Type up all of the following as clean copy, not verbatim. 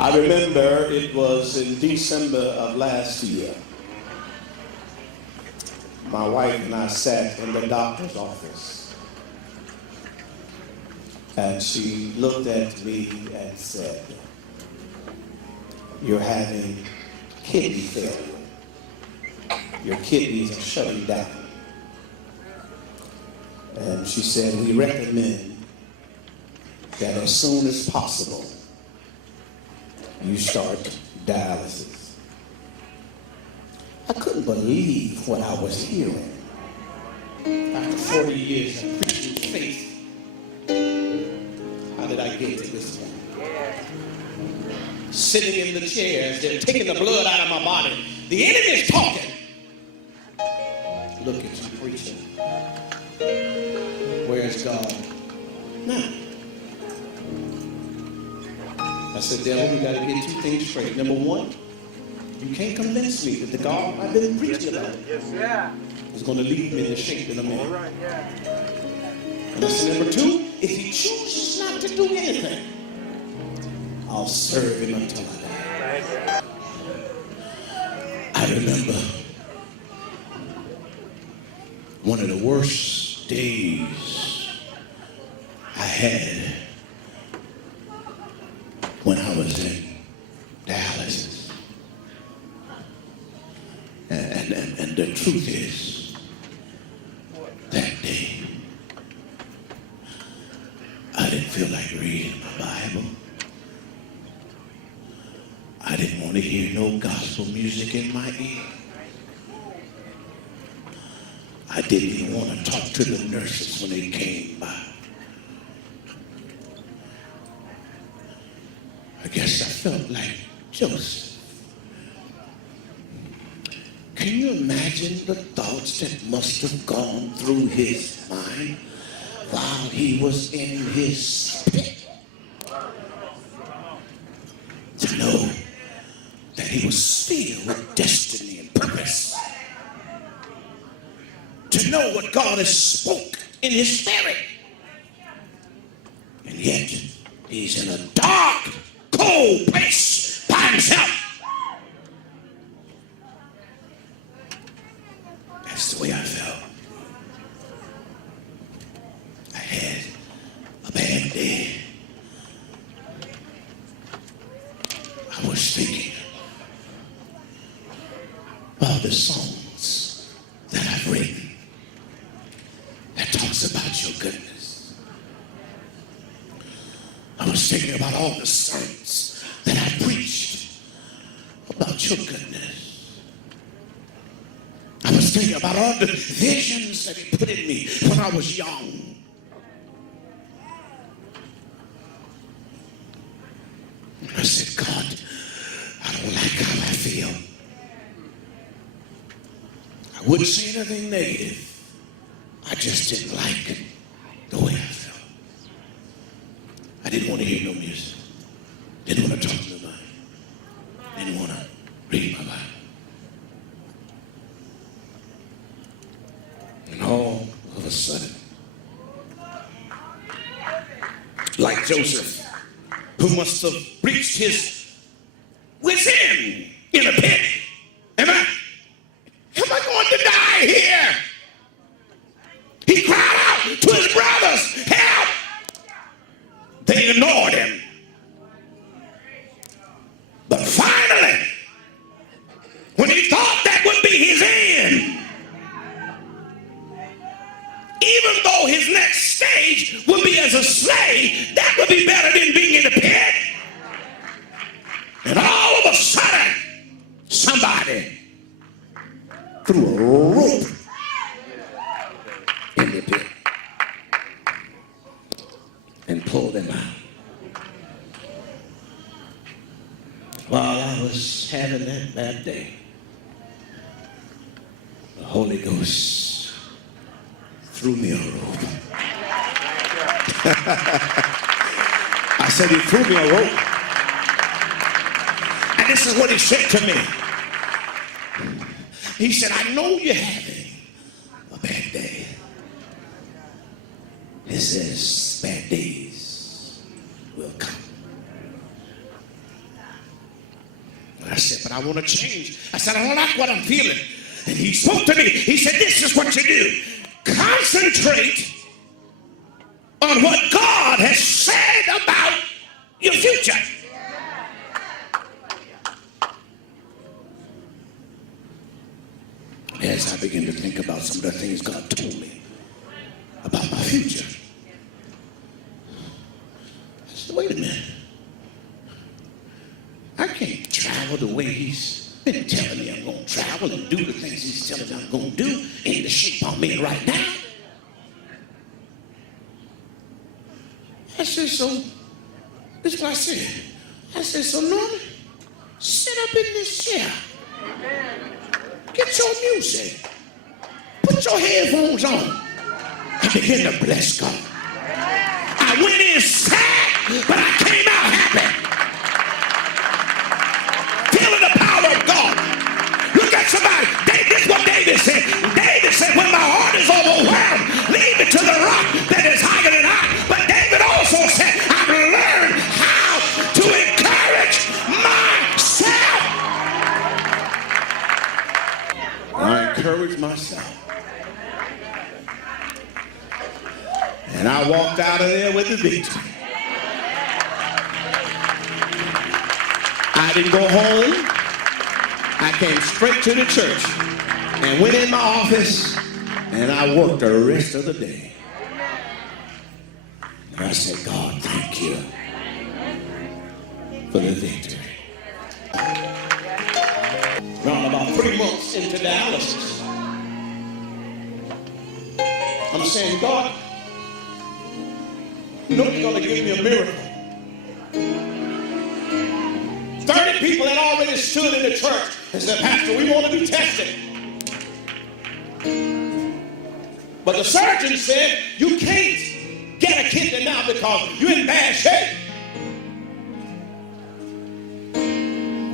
I remember it was in December of last year. My wife and I sat in the doctor's office, and she looked at me and said, "You're having kidney failure. Your kidneys are shutting down." And she said, "We recommend that as soon as possible, you start dialysis." I couldn't believe what I was hearing. After 40 years of preaching faith, how did I get to this point? Sitting in the chairs, they're taking the blood out of my body. The enemy is talking. Look at you preaching. Where's God? Now. I said, "Devil, we got to get two things straight. Number one, you can't convince me that the God I've been preaching about is going to lead me in the shape in a minute." Right, yeah. And I said, "Number two, if he chooses not to do anything, I'll serve him until I die." I remember one of the worst days I had when I was in dialysis. And the truth is, that day, I didn't feel like reading my Bible. I didn't want to hear no gospel music in my ear. I didn't even want to talk to the nurses when they came by. I guess I felt like Joseph. Can you imagine the thoughts that must have gone through his mind while he was in his pit? To know that he was filled with destiny and purpose. To know what God has spoke in his spirit. And yet, he's in a dark, cold place by himself. That's the way I felt. I had a bad day. I was thinking about the songs that I've written that talks about your goodness. I was thinking about all the sermons that I preached about your goodness. I was thinking about all the visions that he put in me when I was young. And I said, "God, I don't like how I feel." I wouldn't say anything negative. I just didn't like the way I felt. I didn't want to hear no music. Didn't want to talk to nobody. Didn't want to read my Bible. And all of a sudden, like Joseph, who must have reached his wit's end in a pit. Am I going to die here? He cried out to his brothers, "Help!" They ignored him. But finally, when he thought that would be his end, even though his next stage would be as a slave, that would be better than being in the pit. And all of a sudden, somebody threw a rope in the pit and pulled him out. While I was having that bad day, the Holy Ghost threw me a rope. I said, "He threw me a rope." And this is what he said to me. He said, "I know you're having a bad day." He says, "Bad days will come." said, I want to change. I said, I don't like what I'm feeling. And he spoke to me. He said, this is what you do. Concentrate on what God has said about your future. As I begin to think about some of the things God told me about my future, I said, wait a minute. I can't travel the way he's been telling me I'm going to travel and do the things he's telling me I'm going to do in the shape I'm in right now. I said, so, this is what I said. I said, so Norman, sit up in this chair. Get your music. Put your headphones on and begin to bless God. I went in sad, but I came out happy. Feeling the power of God. Look at somebody. This is what David said. David said, when my heart is overwhelmed, lead me to the rock that is higher than I. But David also said, I've learned how to encourage myself. I encourage myself. And I walked out of there with the victory. I didn't go home. I came straight to the church and went in my office and I worked the rest of the day. And I said, God, thank you for the victory. Around about 3 months into dialysis, I'm saying, God, you know you're going to give me a miracle. 30 people had already stood in the church and said, Pastor, we want to be tested. But the surgeon said, you can't get a kidney now because you're in bad shape.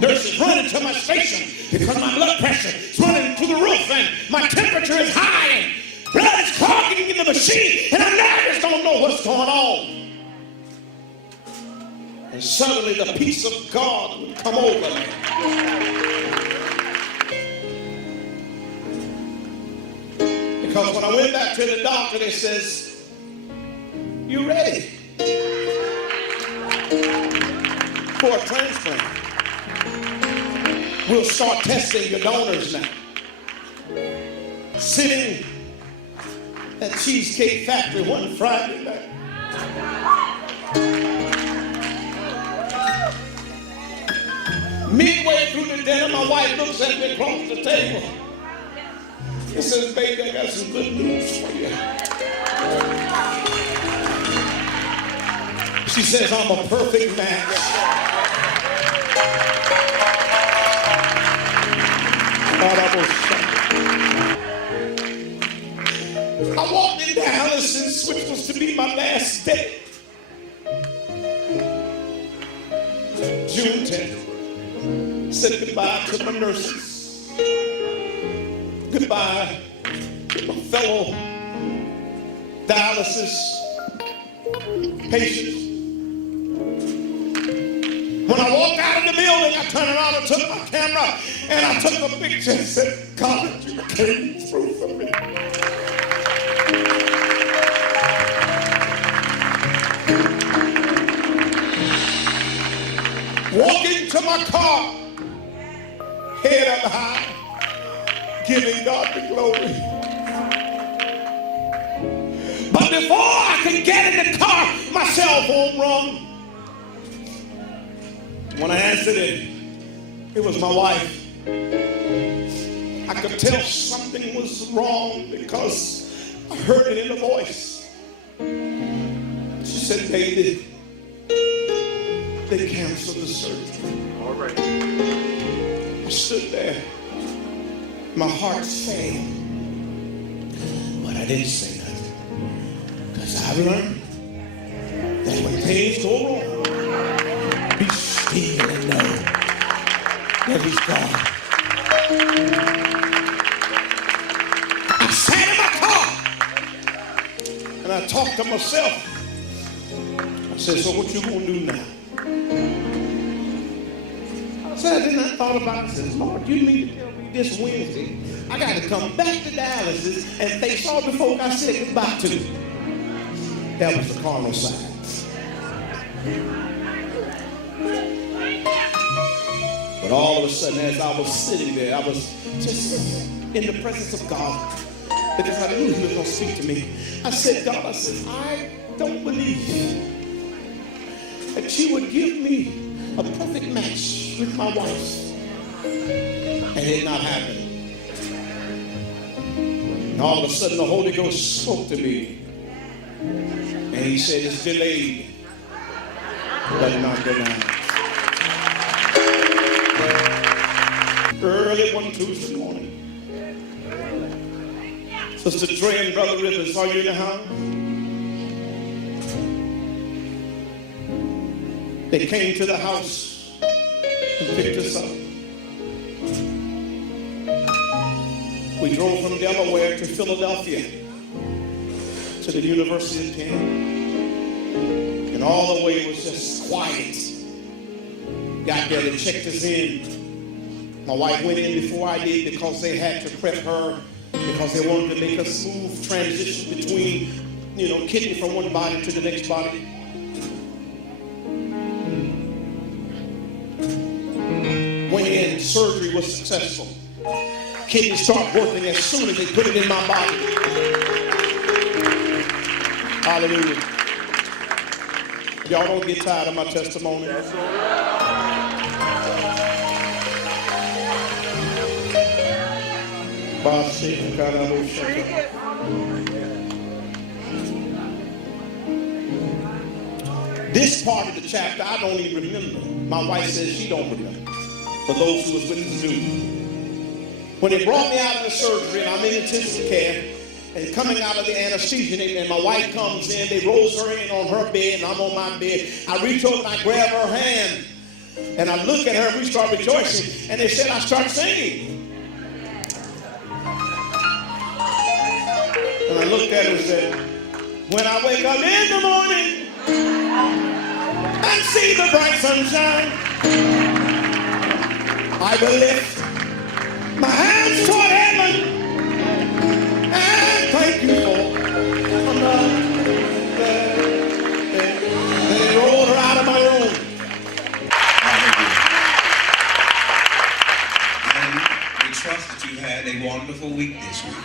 Nurses running to my station because my blood pressure is running through the roof and my temperature is high and blood is clogging in the machine and I just don't know what's going on. And suddenly the peace of God would come over me. Because when I went back to the doctor, they says, you ready for a transplant? We'll start testing your donors now. Sitting at Cheesecake Factory one Friday night. Midway through the dinner, my wife looks at me across the table and says, baby, I got some good news for you. She says, I'm a perfect match. I walked in dialysis, which was to be my last day. June 10th. Said goodbye to my nurses. Goodbye to my fellow dialysis patients. When I walked out of the building, I turned around and took my camera and I took a picture and said, God, you came through for me. Walking to my car, head up high, giving God the glory. But before I could get in the car, my cell phone rung. When I answered it, it was my wife. I could tell something was wrong because I heard it in the voice. She said, David, they canceled the surgery. All right. I stood there. My heart sank. But I didn't say nothing. Because I learned that when things go wrong, be still and know that he's God. I sat in my car and I talked to myself. I said, so what you gonna do now? I said, then I thought about it. I said, Lord, you mean to tell me this Wednesday I got to come back to Dallas and face all the folk I said goodbye to? That was the carnal side. But all of a sudden, as I was sitting there, I was just in the presence of God, because I knew he was going to speak to me. I said, God, I don't believe that you would give me a perfect match with my wife. And it not happened. And all of a sudden, the Holy Ghost spoke to me. And he said, it's delayed, but not denied. Early one Tuesday morning, Sister Dre and Brother Rivers, are you in the house? They came to the house and picked us up. We drove from Delaware to Philadelphia to the University of Penn. And all the way it was just quiet. Got there, they checked us in. My wife went in before I did because they had to prep her, because they wanted to make a smooth transition between, kidney from one body to the next body. Went in, surgery was successful. Kidneys start working as soon as they put it in my body. Hallelujah. Y'all don't get tired of my testimony. That's all right. This part of the chapter I don't even remember. My wife says she don't remember. For those who was with us do. When they brought me out of the surgery and I'm in intensive care and coming out of the anesthesia, and my wife comes in, they rolls her in on her bed and I'm on my bed. I reach over and I grab her hand and I look at her and we start rejoicing. And they said I start singing. And I looked at her and said, when I wake up in the morning and see the bright sunshine, I will lift my hands toward heaven and thank you for then they rolled her out of my room. And we trust that you had a wonderful week this week.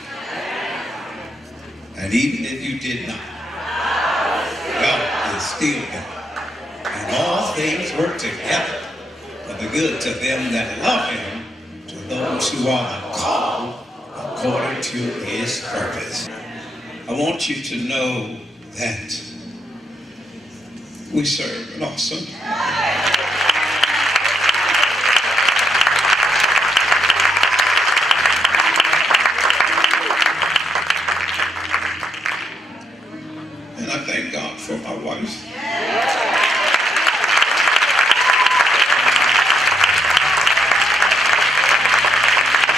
And even if you did not, God is still God. And all things work together for the good to them that love him, to those who are called according to his purpose. I want you to know that we serve an awesome and I thank God for my wife.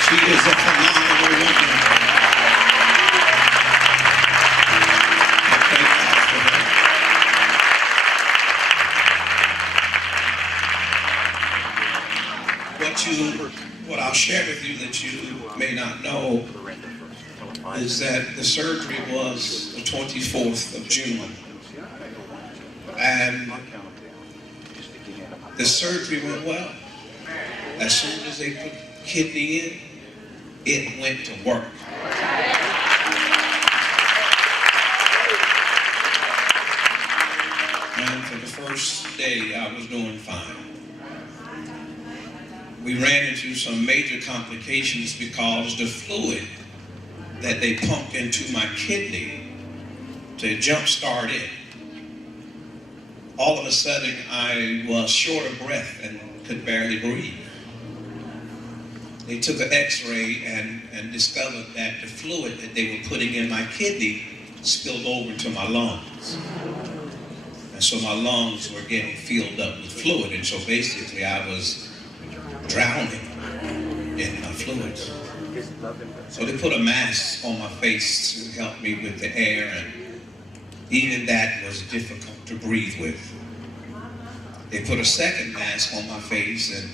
She is a phenomenal woman. I thank God for her. What I'll share with you that you may not know is that the surgery was the 24th of June. And the surgery went well. As soon as they put the kidney in, it went to work. And for the first day, I was doing fine. We ran into some major complications because the fluid that they pumped into my kidney to jumpstart it, all of a sudden I was short of breath and could barely breathe. They took an x-ray and discovered that the fluid that they were putting in my kidney spilled over to my lungs. And so my lungs were getting filled up with fluid, and so basically I was drowning in my fluids. So they put a mask on my face to help me with the air, and even that was difficult to breathe with. They put a second mask on my face, and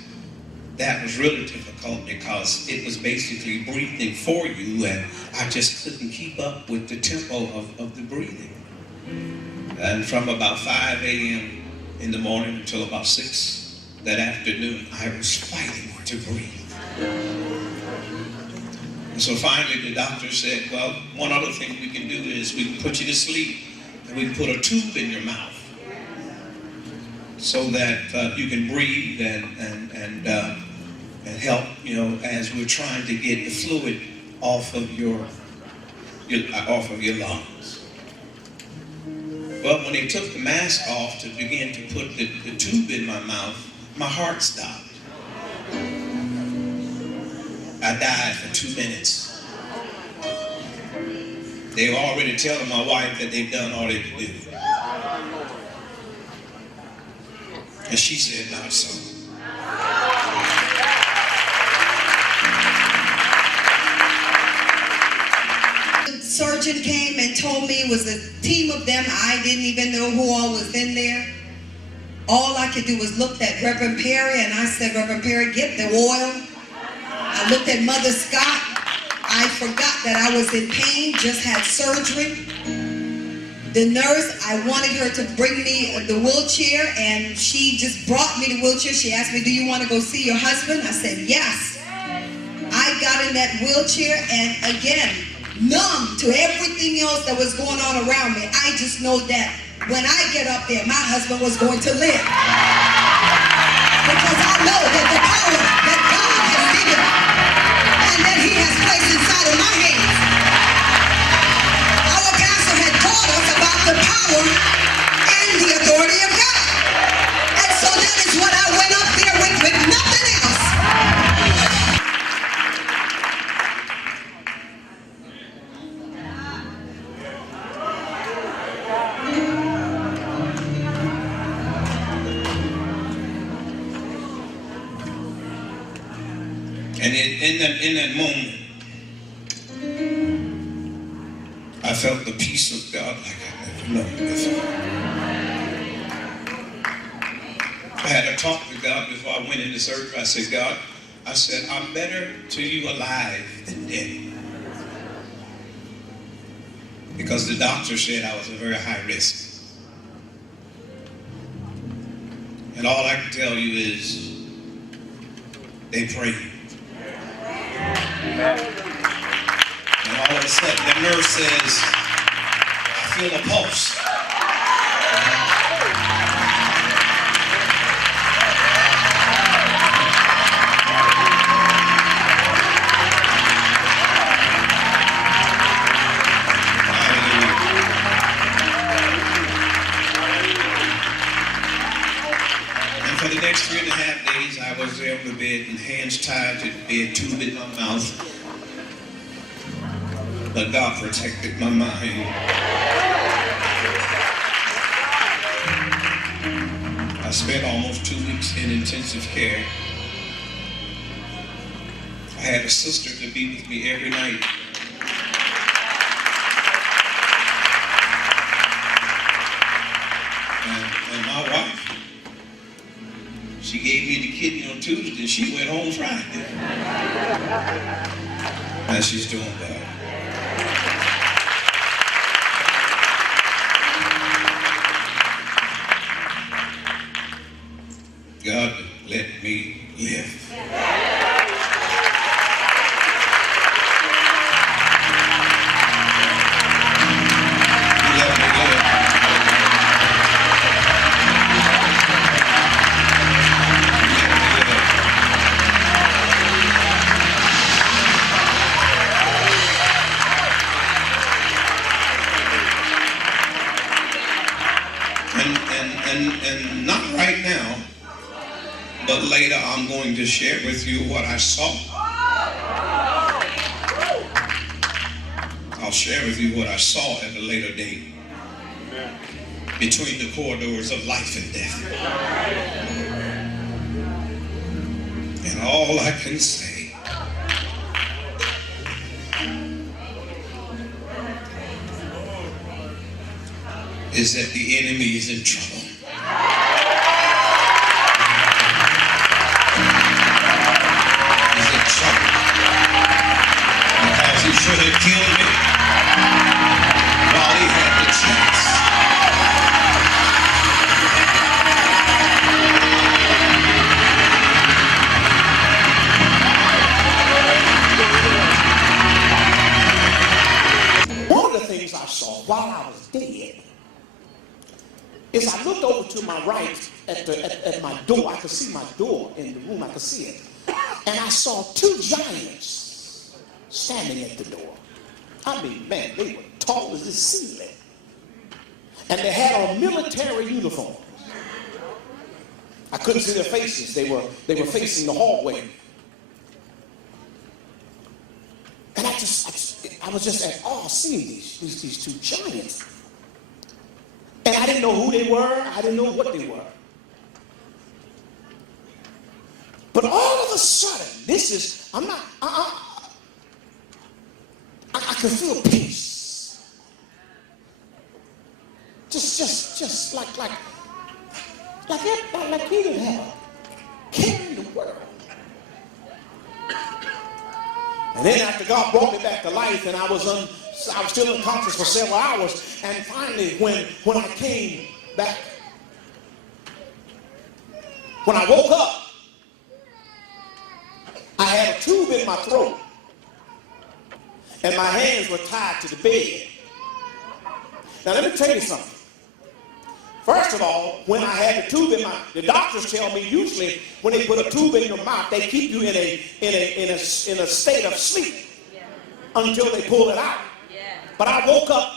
that was really difficult because it was basically breathing for you, and I just couldn't keep up with the tempo of the breathing. And from about 5 a.m. in the morning until about 6 that afternoon, I was fighting to breathe. And so finally the doctor said, well, one other thing we can do is we can put you to sleep, and we can put a tube in your mouth so that you can breathe and help, as we're trying to get the fluid off of your lungs. But when they took the mask off to begin to put the tube in my mouth, my heart stopped. I died for 2 minutes. They were already telling my wife that they've done all they could do. And she said, not so. Surgeon came and told me it was a team of them. I didn't even know who all was in there. All I could do was look at Reverend Perry, and I said, Reverend Perry, get the oil. I looked at Mother Scott. I forgot that I was in pain, just had surgery. The nurse, I wanted her to bring me the wheelchair, and she just brought me the wheelchair. She asked me, do you want to go see your husband? I said, yes. I got in that wheelchair, and again, numb to everything else that was going on around me. I just know that when I get up there, my husband was going to live. Because I know that the power that God has given and that He has placed inside of my hands. Our pastor had taught us about the power and the authority of God. And so that is what I went up there with nothing else. And in that moment, I felt the peace of God like I never known before. I had a talk with God before I went into surgery. I said, God, I'm better to you alive than dead. Because the doctor said I was a very high risk. And all I can tell you is they prayed. And all of a sudden, the nurse says, I feel a pulse. And for the next 3.5 days, I was there on the bed and hands tied to the bed, tube in my mouth. But God protected my mind. I spent almost 2 weeks in intensive care. I had a sister to be with me every night. And my wife, she gave me the kidney on Tuesday, and she went home Friday. And she's doing well. God let me live. And not right now, but later I'm going to share with you what I saw. I'll share with you what I saw at a later date between the corridors of life and death. And all I can say is that the enemy is in trouble. could have killed me while he had the chance. One of the things I saw while I was dead is I looked over to my right at my door. I could see my door in the room. I could see it. And I saw two giants standing at the door. I mean, man, they were tall as the ceiling. And they had on military uniforms. I couldn't see their faces. They were facing the hallway. And I was just at awe seeing these two giants. And I didn't know who they were. I didn't know what they were. But all of a sudden, I could feel peace. Just like he didn't have a care in the world. And then after God brought me back to life, and I was still unconscious for several hours, and finally when I came back, when I woke up, I had a tube in my throat, and my hands were tied to the bed. Now let me tell you something. First of all, when I had the tube in the doctors tell me usually when they put a tube in your mouth, they keep you in a state of sleep until they pull it out. But I woke up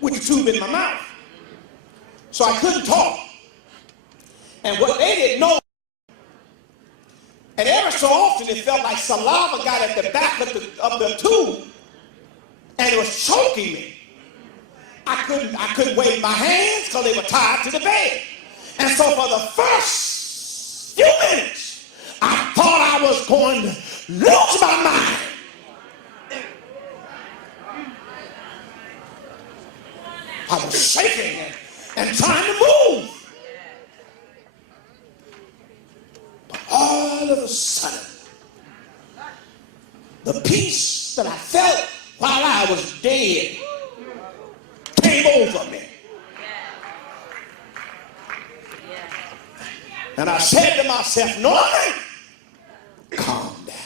with the tube in my mouth, so I couldn't talk. And what they didn't know, and ever so often it felt like saliva got at the back of the tube, and it was choking me. I couldn't wave my hands because they were tied to the bed. And so for the first few minutes, I thought I was going to lose my mind. I was shaking and trying to move. But all of a sudden, the peace that I felt while I was dead came over me. And I said to myself, Norman, calm down.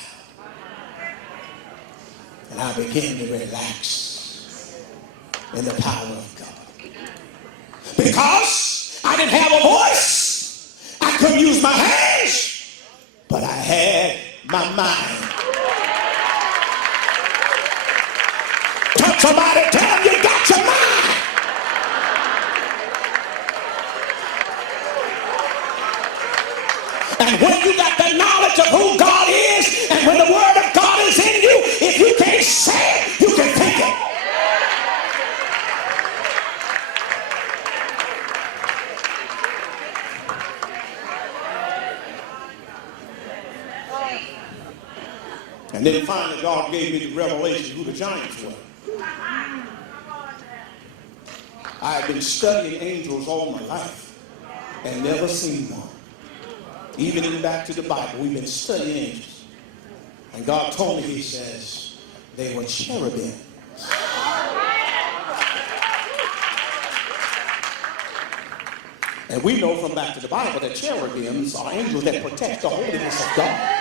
And I began to relax in the power of God. Because I didn't have a voice, I couldn't use my hands, but I had my mind. Touch somebody, tell them you got your mind. And when you got the knowledge of who God is, and when the word of God is in you, if you can't say it, you can think it. And then finally God gave me the revelation who the giants were. I have been studying angels all my life and never seen one. Even in back to the Bible, we've been studying angels. And God told me, he says, they were cherubim. And we know from back to the Bible that cherubims are angels that protect the holiness of God.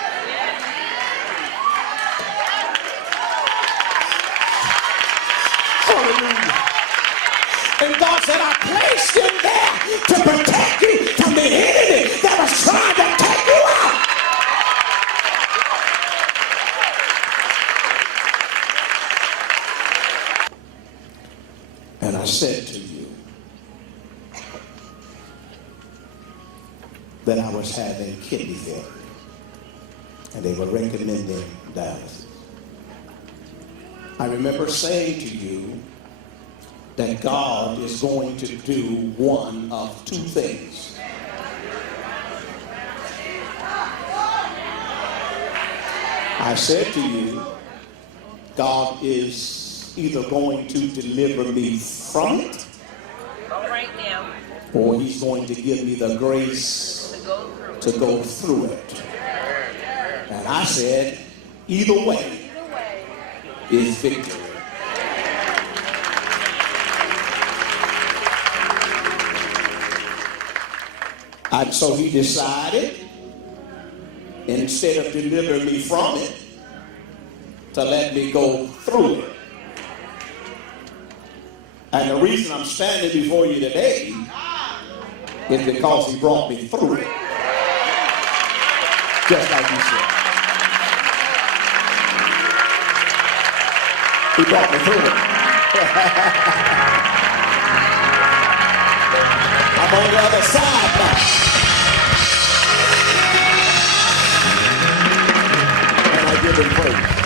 Hallelujah. And God said, I placed him there to protect you from the enemy that was trying to take you out. And I said to you that I was having kidney failure, and they were recommending dialysis. I remember saying to you that God is going to do one of two things. I said to you, God is either going to deliver me from it, or he's going to give me the grace to go through it. And I said, either way, is victory. And so he decided, instead of delivering me from it, to let me go through it. And the reason I'm standing before you today is because he brought me through it. Just like he said. He brought me through it. I'm on the other side now. And I give him praise.